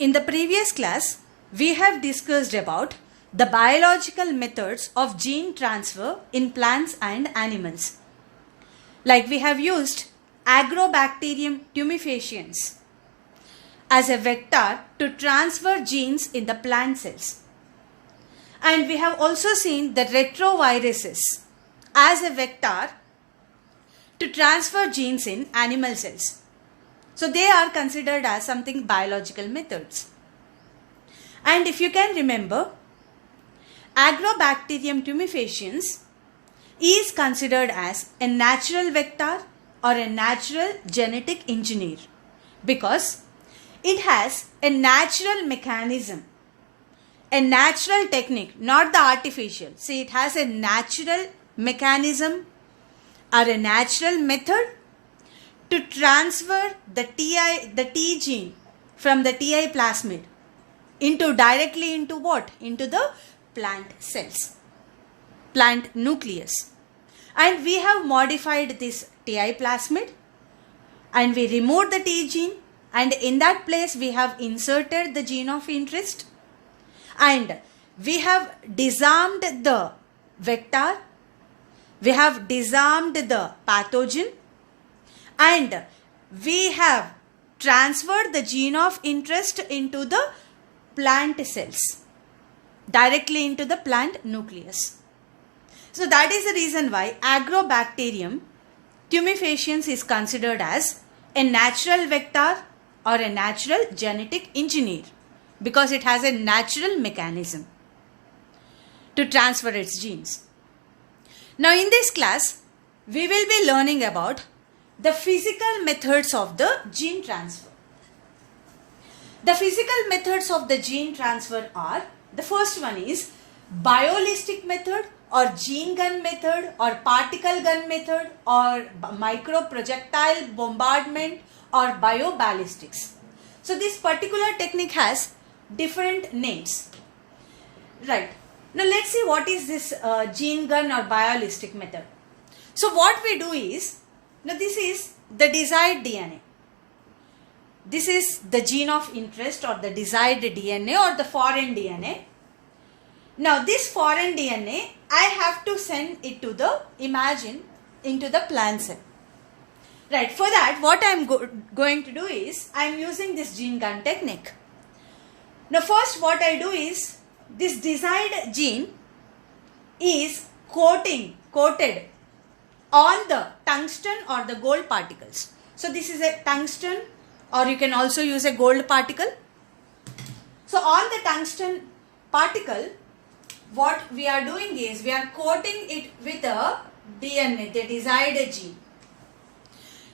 In the previous class, we have discussed about the biological methods of gene transfer in plants and animals. Like we have used Agrobacterium tumefaciens as a vector to transfer genes in the plant cells. And we have also seen the retroviruses as a vector to transfer genes in animal cells. So they are considered as something biological methods. And if you can remember, Agrobacterium tumefaciens is considered as a natural vector or a natural genetic engineer because it has a natural mechanism, a natural technique, not the artificial. See, it has a natural mechanism or a natural method to transfer the T gene from the Ti plasmid directly into what? Into the plant cells, plant nucleus. And we have modified this Ti plasmid and we removed the T gene, and in that place we have inserted the gene of interest, and we have disarmed the vector, we have disarmed the pathogen, and we have transferred the gene of interest into the plant cells, directly into the plant nucleus. So that is the reason why Agrobacterium tumefaciens is considered as a natural vector or a natural genetic engineer, because it has a natural mechanism to transfer its genes. Now in this class, we will be learning about the physical methods of the gene transfer. The physical methods of the gene transfer are, the first one is biolistic method or gene gun method or particle gun method or microprojectile bombardment or bioballistics. So this particular technique has different names. Right. Now let's see what is this gene gun or biolistic method. So what we do is, now this is the desired DNA. This is the gene of interest or the desired DNA or the foreign DNA. Now this foreign DNA, I have to send it to the, imagine, into the plant cell. Right, for that what I am going to do is, I am using this gene gun technique. Now first what I do is, this desired gene is coated on the tungsten or the gold particles. So this is a tungsten, or you can also use a gold particle. So on the tungsten particle, what we are doing is, we are coating it with the DNA, the desired gene.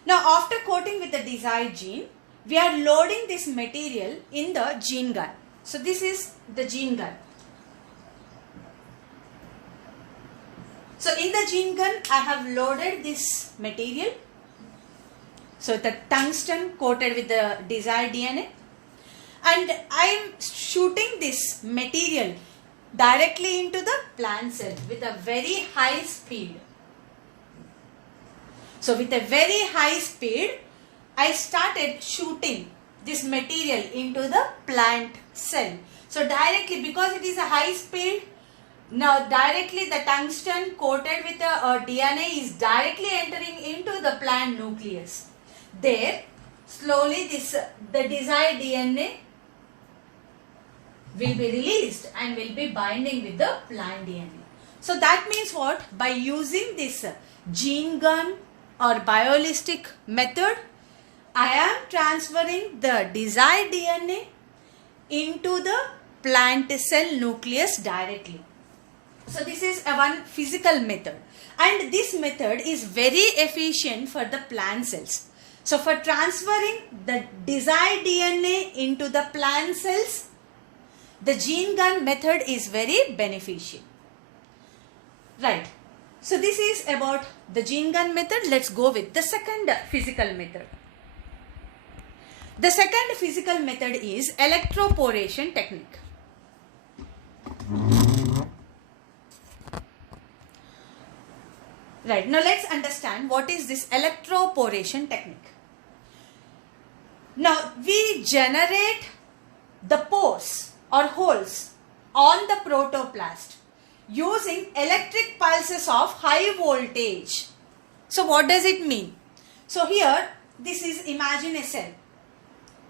Now after coating with the desired gene, we are loading this material in the gene gun. So this is the gene gun. So in the gene gun, I have loaded this material. So the tungsten coated with the desired DNA, and I am shooting this material directly into the plant cell with a very high speed. So with a very high speed, I started shooting this material into the plant cell. So directly, because it is a high speed, now directly the tungsten coated with the DNA is directly entering into the plant nucleus. There, slowly the desired DNA will be released and will be binding with the plant DNA. So that means what? By using this gene gun or biolistic method, I am transferring the desired DNA into the plant cell nucleus directly. So this is one physical method, and this method is very efficient for the plant cells. So for transferring the desired DNA into the plant cells, the gene gun method is very beneficial. Right. So this is about the gene gun method. Let's go with the second physical method. The second physical method is electroporation technique. Right. Now let's understand what is this electroporation technique. Now we generate the pores or holes on the protoplast using electric pulses of high voltage. So what does it mean? So here this is, imagine a cell.